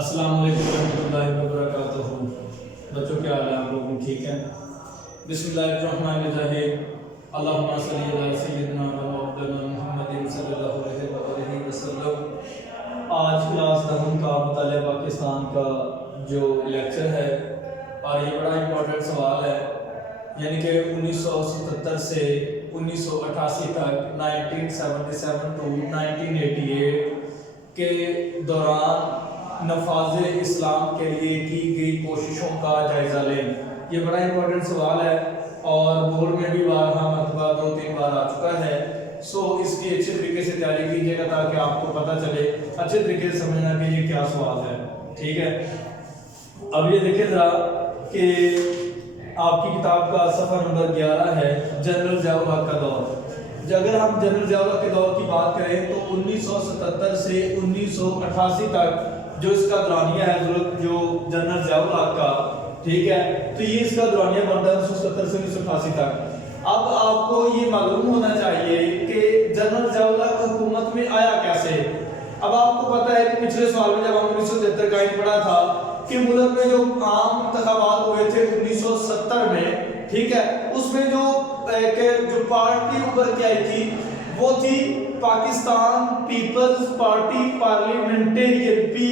السلام علیکم ورحمۃ اللہ وبرکاتہ۔ بچوں کیا حال ہے؟ آپ لوگ ٹھیک ہیں؟ بسم اللہ الرحمن الرحیم۔ اللہم صلی علی سیدنا مولانا محمد صلی اللہ علیہ وسلم۔ آج کلاس 10 کا مطالعہ پاکستان کا جو لیکچر ہے، اور یہ بڑا امپورٹنٹ سوال ہے، یعنی کہ 1977 سے 1988 تک 1977 to 1988 کے دوران نفاذ اسلام کے لیے کی گئی کوششوں کا جائزہ لیں۔ یہ بڑا امپورٹنٹ سوال ہے اور بورڈ میں بھی بارہا مرتبہ 2-3 بار آ چکا ہے۔ اس کی اچھے طریقے سے تیاری کیجیے گا تاکہ آپ کو پتہ چلے، اچھے طریقے سے سمجھنا کہ یہ کیا سوال ہے، ٹھیک ہے؟ اب یہ دیکھیں ذرا کہ آپ کی کتاب کا صفحہ نمبر 11 ہے، جنرل ضیاء الحق کا دور۔ اگر ہم جنرل ضیاء الحق کے دور کی بات کریں تو 1977 سے 1988 تک جو اس کا دورانیہ ہے جو جنرل ضیاء الحق کا، ٹھیک ہے، تو یہ اس کا دورانیہ بنتا ہے 1977 سے 1988 تک۔ اب آپ کو یہ معلوم ہونا چاہیے کہ جنرل ضیاء الحق حکومت میں آیا کیسے۔ اب آپ کو پتہ ہے کہ پچھلے سال میں جب ہم 1973 کا آئین پڑھا تھا کہ ملک میں جو عام انتخابات ہوئے تھے 1970 میں، ٹھیک ہے، اس میں جو پارٹی ابھر کے آئی تھی وہ تھی پاکستان پیپلز پارٹی پارلیمنٹیرین، پی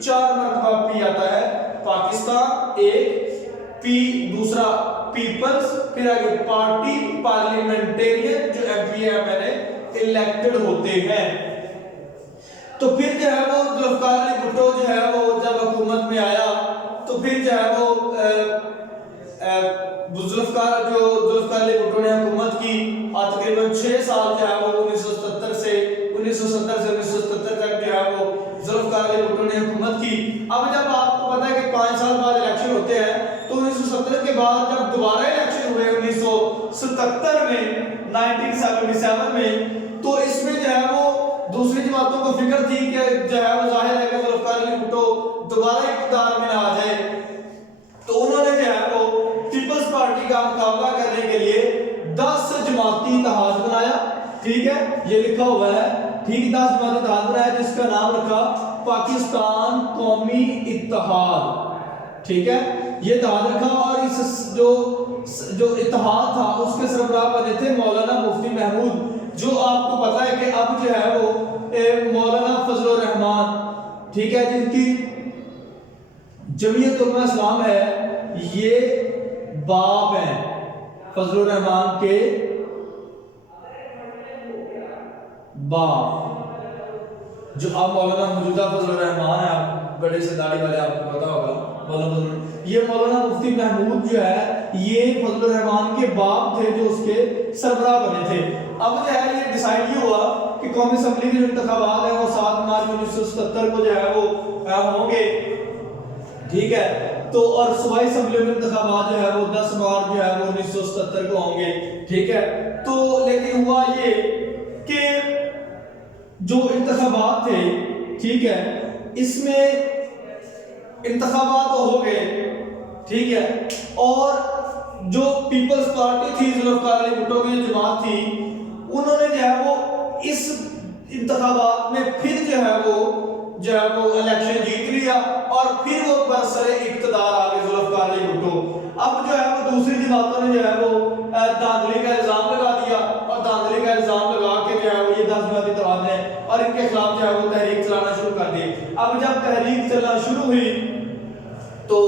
4 مرتبہ پی آتا ہے، پاکستان ایک، پی دوسرا، پیپلز، پھر آگے پارٹی پارلیمنٹیرین، جو M P M L A elected ہوتے ہیں۔ تو پھر جو ہے وہ ذوالفقار علی بھٹو جو ہے وہ جب حکومت میں آیا تو پھر جو ہے وہ ذوالفقار علی بھٹو نے حکومت کی اور تقریباً 6 سال جو ہے وہ 1970 سے 1977 تک جو ہے وہ ذوالفقار علی بھٹو نے حکومت کی۔ اب جب آپ کو پتا ہے کہ 5 سال بعد الیکشن ہوتے ہیں تو 1970 کے بعد جب دوبارہ الیکشن ہوئے 1977 میں 1977 میں، تو اس میں جو ہے وہ دوسری جماعتوں کو فکر تھی کہ جو ہے وہ ظاہر ہے کہ ذوالفقار علی بھٹو دوبارہ اقتدار میں نہ آ جائے، تو انہوں نے جو ہے وہ پیپلز پارٹی کا مقابلہ کرنے کے لیے 10 جماعتی اتحاد بنایا، ٹھیک ہے، یہ لکھا ہوا ہے، ٹھیک، 10 جماعتی اتحاد بنایا جس کا نام رکھا پاکستان قومی اتحاد، ٹھیک ہے، یہ اتحاد رکھا۔ اور اس جو اتحاد تھا اس کے سربراہ بنے تھے مولانا مفتی محمود، جو آپ کو پتا ہے کہ اب جو ہے وہ مولانا فضل الرحمان، ٹھیک ہے، جن کی جمعیت علماء اسلام ہے، یہ باپ ہیں فضل الرحمان کے باپ، جو اب مولانا موجودہ فضل الرحمان ہے، آپ بڑے سے داڑھی والے، آپ کو پتا ہوگا یہ مولانا مفتی محمود جو ہے یہ فضل الرحمان کے باپ تھے جو اس کے سربراہ بنے تھے۔ اب جو ہے یہ ڈیسائیڈ یہ ہوا کہ قومی اسمبلی کے جو انتخابات ہیں وہ 7 مارچ 1977 کو جو ہے وہ ہوں گے، ٹھیک ہے، تو اور صوبائی اسمبلی میں انتخابات جو ہے وہ 10 مارچ جو ہے وہ 1977 کو ہوں گے، ٹھیک ہے۔ تو لیکن ہوا یہ کہ جو انتخابات تھے، ٹھیک ہے، اس میں انتخابات ہو گئے، ٹھیک ہے، اور جو پیپلز پارٹی تھی ذوالفقار علی بھٹو کی جو جماعت تھی، انہوں نے جو ہے وہ اس انتخابات میں پھر جو ہے وہ الیکشن جیت لیا اور پھر وہ برسر اقتدار آ گئے ذوالفقار علی بھٹو۔ اب جو ہے وہ دوسری جماعتوں نے جو ہے وہ دھاندلی کا الزام لگا دیا اور دھاندلی کا الزام لگا کے جو ہے وہ یہ 10 جماعتی اتحاد ہیں اور ان کے خلاف جو ہے وہ تحریک چلانا شروع کر دی۔ اب جب تحریک چلنا شروع ہوئی تو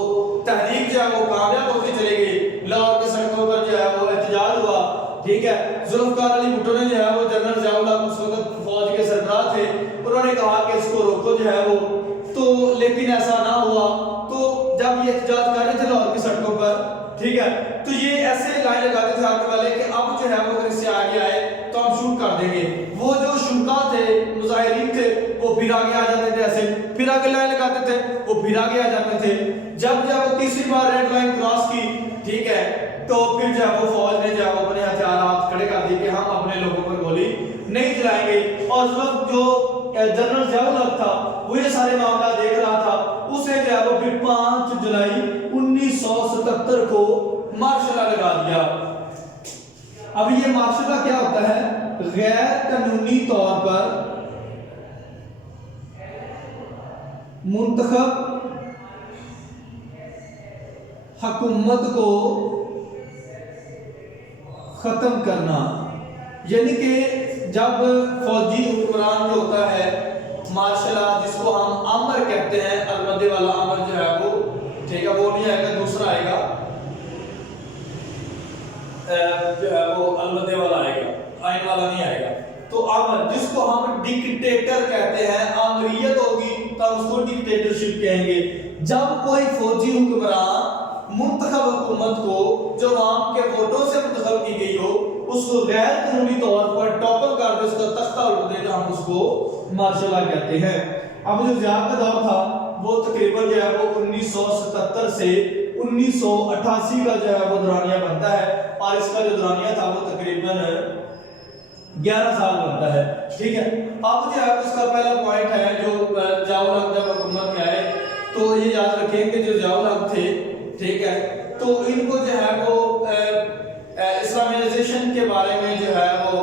تحریک جو ہے وہ کامیاب ہوتی چلی گئی، لاہور کے سڑکوں پر جو ہے وہ احتجاج ہوا، ٹھیک ہے۔ ذوالفقار علی بھٹو نے جو ہے وہ جنرل ضیاء الحق اس وقت فوج کے سربراہ تھے، انہوں نے کہا کہ اس کو روکو جو ہے وہ، تو لیکن ایسا نہ ہوا۔ تو جب یہ احتجاج کر رہے تھے لاہور کی سڑکوں پر، ٹھیک ہے، تو یہ ایسے لائن لگاتے تھے آگے والے کہ اب جو ہے وہ اگر اس سے آگے آئے تو ہم شوٹ کر دیں گے۔ وہ جو شرکا تھے، مظاہرین تھے، وہ پھر آگے آ جاتے تھے، ایسے پھر آگے لائن لگاتے تھے، وہ پھر آگے آ جاتے تھے۔ جب تیسری بار ریڈ لائن کراس کی، ٹھیک ہے، تو پھر جو ہے وہ فوج نے جو ہے وہ اپنے ہتھیارات کھڑے کر دیے کہ ہم اپنے لوگوں پر گولی نہیں چلائیں گے۔ اور اس وقت جو جنرل ضیاء الحق تھا وہ یہ سارے معاملات دیکھ رہا تھا، اسے جو ہے وہ پھر 5 جولائی 1977 کو مارشل لا لگا دیا۔ اب یہ مارشل لا کیا ہوتا ہے؟ غیر قانونی طور پر منتخب حکومت کو ختم کرنا، یعنی کہ جب فوجی حکمران جو ہوتا ہے مارشل لا جس کو ہم امر کہتے ہیں، المدے والا امر جو ہے وہ ٹھیک ہے وہ نہیں آئے گا، دوسرا آئے گا جو ہے وہ المدے والا آئے گا، آئین والا نہیں آئے گا۔ تو امر جس کو ہم ڈکٹیٹر کہتے ہیں، آمریت ہوگی تو ہم اس کو ڈکٹیٹرشپ کہیں گے۔ جب کوئی فوجی حکمران منتخب حکومت کو جو عوام کے ووٹوں سے منتخب کی گئی ہو اس کو غیر قانونی طور پر ٹاپل کر دے، اس کا تختہ الٹ دے، تو ہم اس کو مارشل لا کہتے ہیں۔ اب جو ضیاء کا دور تھا وہ تقریباً جو ہے وہ 1977 سے 1988 کا جو ہے وہ دورانیہ بنتا ہے، اور اس کا جو دورانیہ تھا وہ تقریباً 11 سال بنتا ہے، ٹھیک ہے۔ اب جو ہے اس کا پہلا پوائنٹ ہے جو ضیاء الحق جب حکومت میں آئے تو یہ یاد رکھیں کہ جو ضیاء الحق تھے، ٹھیک ہے، تو ان کو جو ہے وہ اسلامائزیشن کے بارے میں جو ہے وہ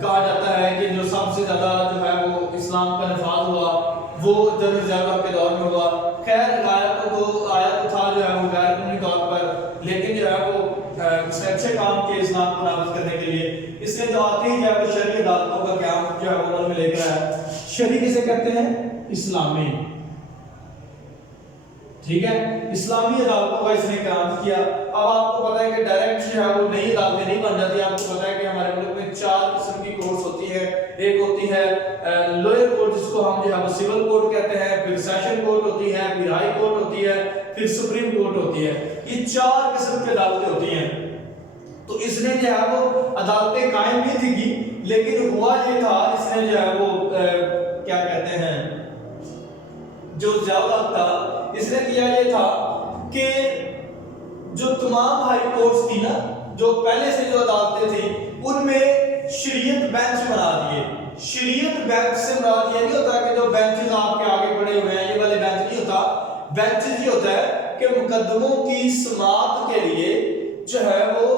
کہا جاتا ہے کہ جو سب سے زیادہ جو ہے وہ اسلام کا نفاذ ہوا وہ جنرل ضیاء الحق کے دور میں ہوا۔ خیر آیا تو تھا جو ہے وہ غیر قانونی طور پر، لیکن جو ہے وہ اس نے اچھے کام کیے اسلام کو نافذ کرنے کے لیے۔ اس نے جو آتے ہی جو ہے وہ شرعی عدالتوں کا قیام جو ہے وہ عمل میں لے کر آیا۔ شرعی کسے کہتے ہیں؟ اسلامی، ٹھیک ہے، اسلامی عدالتوں کا اس نے قیام کیا۔ اب آپ کو پتہ ہے کہ ڈائریکٹ جو ہے وہ نئی عدالتیں نہیں بن جاتی۔ آپ کو پتہ ہے کہ ہمارے ملک میں 4 قسم کی کورٹس ہوتی ہیں۔ ایک ہوتی ہے لوئر کورٹ جس کو ہم جو ہے وہ سول کورٹ کہتے ہیں، پھر سیشن کورٹ ہوتی ہے، پھر ہائی کورٹ ہوتی ہے، پھر سپریم کورٹ ہوتی ہے۔ یہ 4 قسم کی عدالتیں ہوتی ہیں۔ تو اس نے جو ہے وہ عدالتیں قائم نہیں تھی کی، لیکن ہوا یہ تھا اس نے جو ہے وہ کیا کہتے ہیں جو ضیاء الحق تھا اس نے کیا یہ تھا کہ جو تمام ہائی کورٹس تھی نا، جو پہلے سے جو عدالتیں تھیں ان میں شریعت بینچ بنا دیے۔ شریعت بینچ سے مراد یہ نہیں ہوتا کہ جو بینچز آپ کے آگے پڑے ہوئے ہیں یہ والے بینچ نہیں ہوتا۔ بینچز یہ ہوتا ہے کہ مقدموں کی سماعت کے لیے جو ہے وہ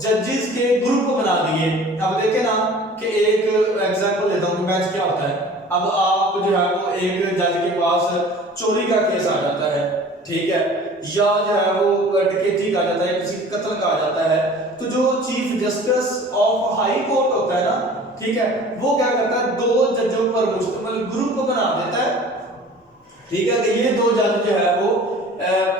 ججز کے گروپ بنا دیے۔ اب دیکھیں نا کہ ایک ایگزامپل لیتا ہوں کہ بینچ کیا ہوتا ہے۔ اب آپ جو ہے وہ ایک جج کے پاس چوری کا کیس آ جاتا ہے، ٹھیک ہے، یا جو ہے وہ ڈکیتی کا جاتا ہے، کسی قتل کا آ جاتا ہے، تو جو chief justice of high court ہوتا ہے نا، ٹھیک ہے، وہ کیا کرتا ہے 2 ججوں پر مشتمل گروپ بنا دیتا ہے، ٹھیک ہے، کہ یہ 2 جج جو ہے وہ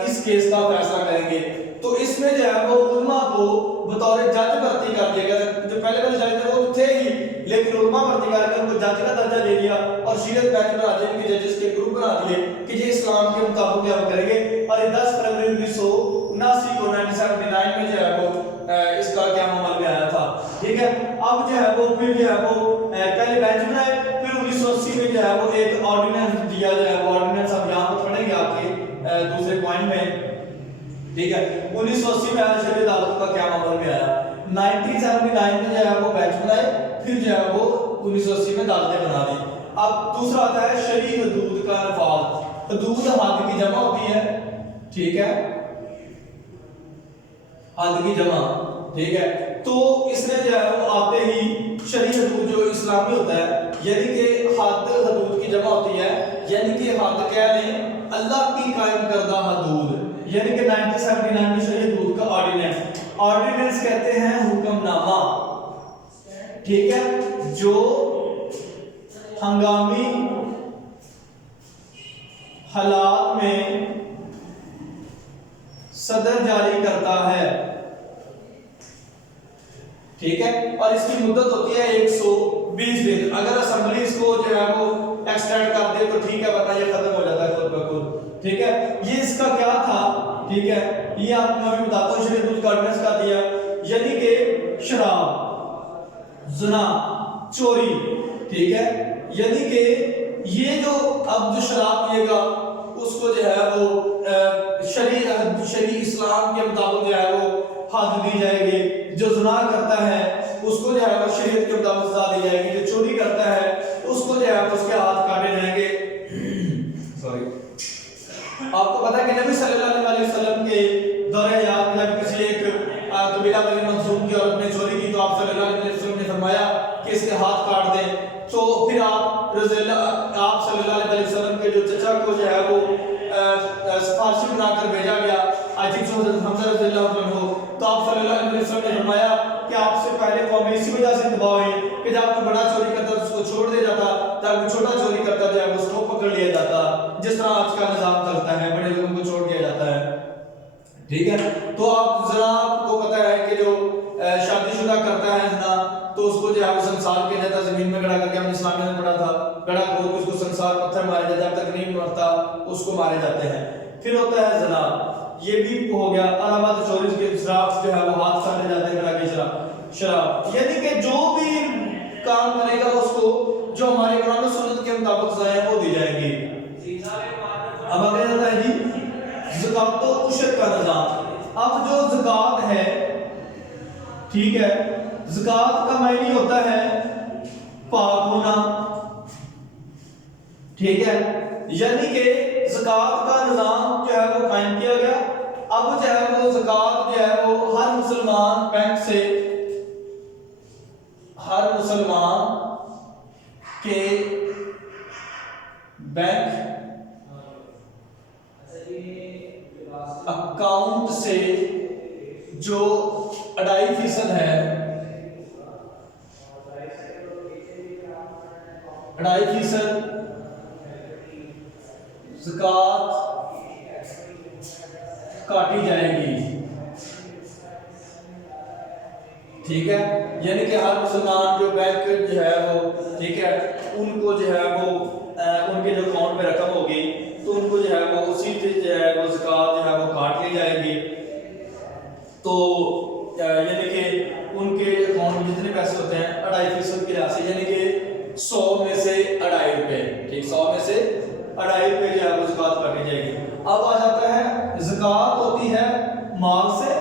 اس کیس کا فیصلہ کریں گے۔ تو اس میں جو ہے وہ علماء کو بطور جج بھرتی کر دیا گیا۔ جو پہلے جج تھے وہ تھے ہی، لیکن علماء بھرتی کر کے ان کو جج کا درجہ دے دیا اور شریعت بینچ بنا دیا کہ ججز کے گروپ بنا دیے کہ یہ اسلام کے مطابق کیا کریں گے۔ اور 10 فروری 1979 کو 1979 میں جو ہے وہ اس کا قیام عمل میں آیا تھا، ٹھیک ہے۔ اب جو ہے وہ پھر جو ہے وہ پہلے بینچ بنائے، پھر 1980 میں جو ہے وہ ایک آرڈیننس دیا جائے۔ وہ آرڈیننس ہم یہاں پر پڑھیں گے آپ کے دوسرے پوائنٹ میں، ٹھیک ہے۔ 1980 میں شرعی عدالتوں کا قیام عمل میں آیا۔ 1979 میں جو ہے وہ بینچ بنائے، پھر جو ہے وہ 1980 میں عدالتیں بنا دی۔ اب دوسرا آتا ہے شرعی حدود کا نفاذ۔ حدود حد کی جمع ہوتی ہے، ٹھیک ہے، حد کی جمع، ٹھیک ہے۔ تو اس نے جو ہے وہ آتے ہی شرعی حدود جو اسلامی ہوتا ہے یعنی کہ حد حدود کی جمع ہوتی ہے، یعنی کہ حد کہہ لیں اللہ کی قائم کردہ حدود، یعنی کہ 1979 میں شرعی حدود کا آرڈیننس۔ آرڈیننس کہتے ہیں حکم نامہ، ٹھیک ہے، جو ہنگامی حالات میں صدر جاری کرتا ہے، ٹھیک ہے، اور اس کی مدت ہوتی ہے 120 دن۔ اگر اسمبلی اس کو جو ہے وہ ایکسٹینڈ کر دے تو ٹھیک ہے، ورنہ یہ ختم ہو جاتا ہے خود بخود، ٹھیک ہے۔ یہ اس کا کیا تھا، ٹھیک ہے، یہ آپ کو میں بتاتا ہوں شرعی حدود کا آرڈیننس کا دیا، یعنی کہ شراب، زنا، چوری، ٹھیک ہے، یعنی کہ یہ جو اب جو شراب پیے گا اس کو جو ہے وہ شرعی اسلام کے مطابق جو ہے وہ حد دی جائے گی۔ جو زنا کرتا ہے اس کو جو ہے وہ شریعت کے مطابق سزا دی جائے گی۔ جو چوری کرتا ہے اس کو جو ہے اس کے ہاتھ کاٹے جائیں گے۔ سوری، آپ کو پتہ ہے کہ نبی صلی اللہ علیہ وسلم کے دور حیات میں جب کسی ایک قبیلہ بنی مخزوم کی عورت نے چوری کی تو آپ صلی اللہ علیہ وسلم نے فرمایا کہ اس کے ہاتھ کاٹ دیں تو پھر آپ صلی اللہ علیہ وسلم کے جو چچا کو جو ہے وہ سفارشی بنا کر بھیجا گیا آئی تھنک سو حضرت حمزہ رضی اللہ عنہ، تو آپ صلی اللہ علیہ وسلم نے فرمایا کہ آپ سے پہلے قومیں اسی وجہ سے تباہ ہوئی کہ جب کوئی بڑا چوری کرتا اس کو چھوڑ دیا جاتا، جب کوئی چھوٹا چوری کرتا جو ہے اس کو پکڑ لیا جاتا، جس طرح آج کا نظام چلتا ہے بڑے لوگوں کو چھوڑ دیا جاتا ہے، ٹھیک ہے۔ تو آپ ذرا آپ کو پتا ہے کہ جو شادی شدہ کرتا ہے زنا تو اس کو جو ہے وہ سنسار کیا جاتا ہے، زمین میں گڑا کر کے ہم اسلام میں پڑھا تھا، گڑا کھود کے اس کو سنسار پتھر مارے جاتے ہیں، جب تک نہیں مرتا اس کو مارے جاتے ہیں۔ پھر ہوتا ہے زنا، یہ بھی ہو گیا، اور بعد چوری کے شراب جو ہے وہ ہاتھ کاٹے جاتے ہیں، گڑا کی شراب، یعنی کہ جو بھی کام کرے گا اس کو جو ہمارے قرآن و سنت کے مطابق سزائیں وہ دی جائیں گی۔ اب آگے جاتا ہے جی زکات و عشر کا نظام۔ اب جو زکات ہے، ٹھیک ہے، زکات کا معنی ہوتا ہے پاک ہونا، ٹھیک ہے، یعنی کہ زکات کا نظام جو ہے وہ قائم کیا گیا۔ اب جو ہے وہ زکات جو ہے وہ ہر مسلمان بینک سے، ہر مسلمان کے بینک اکاؤنٹ سے جو 2.5% ہے، 2.5% زکات کاٹی جائے گی، ٹھیک ہے، یعنی کہ ہر مسلمان جو بینک جو ہے وہ، ٹھیک ہے، ان کو جو ہے وہ ان کے جو اکاؤنٹ میں رقم ہوگی تو ان کو جو ہے وہ اسی سے جو ہے وہ زکات جو ہے وہ کاٹ لی جائے گی۔ تو یعنی کہ ان کے اکاؤنٹ میں جتنے پیسے ہوتے ہیں 2.5% کے لحاظ سے، یعنی کہ 100 میں سے 2.5 روپے، ٹھیک، 100 میں سے 2.5 روپے جو ہے وہ زکات کاٹی جائے گی۔ اب آ جاتا ہے زکات ہوتی ہے مال سے،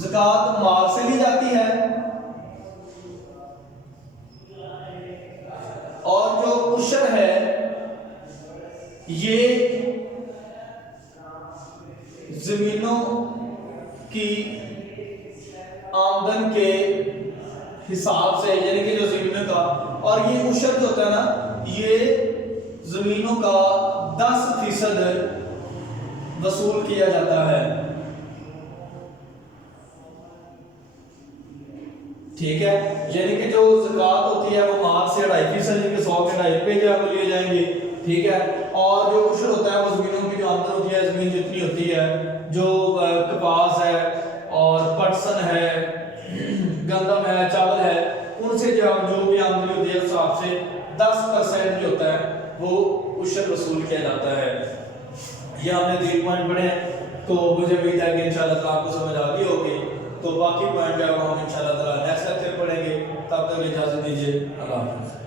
زکات مال سے لی جاتی ہے، اور جو عشر ہے یہ زمینوں کی آمدن کے حساب سے، یعنی کہ جو زمینوں کا، اور یہ عشر جو ہوتا ہے نا یہ زمینوں کا 10% وصول کیا جاتا ہے، ٹھیک ہے، یعنی کہ جو زکات ہوتی ہے وہ مال سے 2.5%، یعنی کہ 100 کے 2.5 روپے جو ہے وہ لیے جائیں گے، ٹھیک ہے، اور جو عشر ہوتا ہے وہ زمینوں کی جو آمدن ہوتی ہے، زمین جتنی ہوتی ہے، جو کپاس ہے اور پٹسن ہے، گندم ہے، چاول ہے، ان سے جو بھی آمدنی ہوتی ہے اس حساب سے 10% جو ہوتا ہے وہ عشر وصول کیا جاتا ہے۔ یہ ہم نے 3 پوائنٹ پڑھے ہیں، تو مجھے امید ہے کہ انشاءاللہ تعالیٰ آپ کو سمجھ آ گئی ہوگی، تو باقی پوائنٹ جو ہے وہ ہم انشاءاللہ تعالیٰ نیکسٹ لیکچر پڑھیں گے، تب تک اجازت دیجیے، اللہ حافظ۔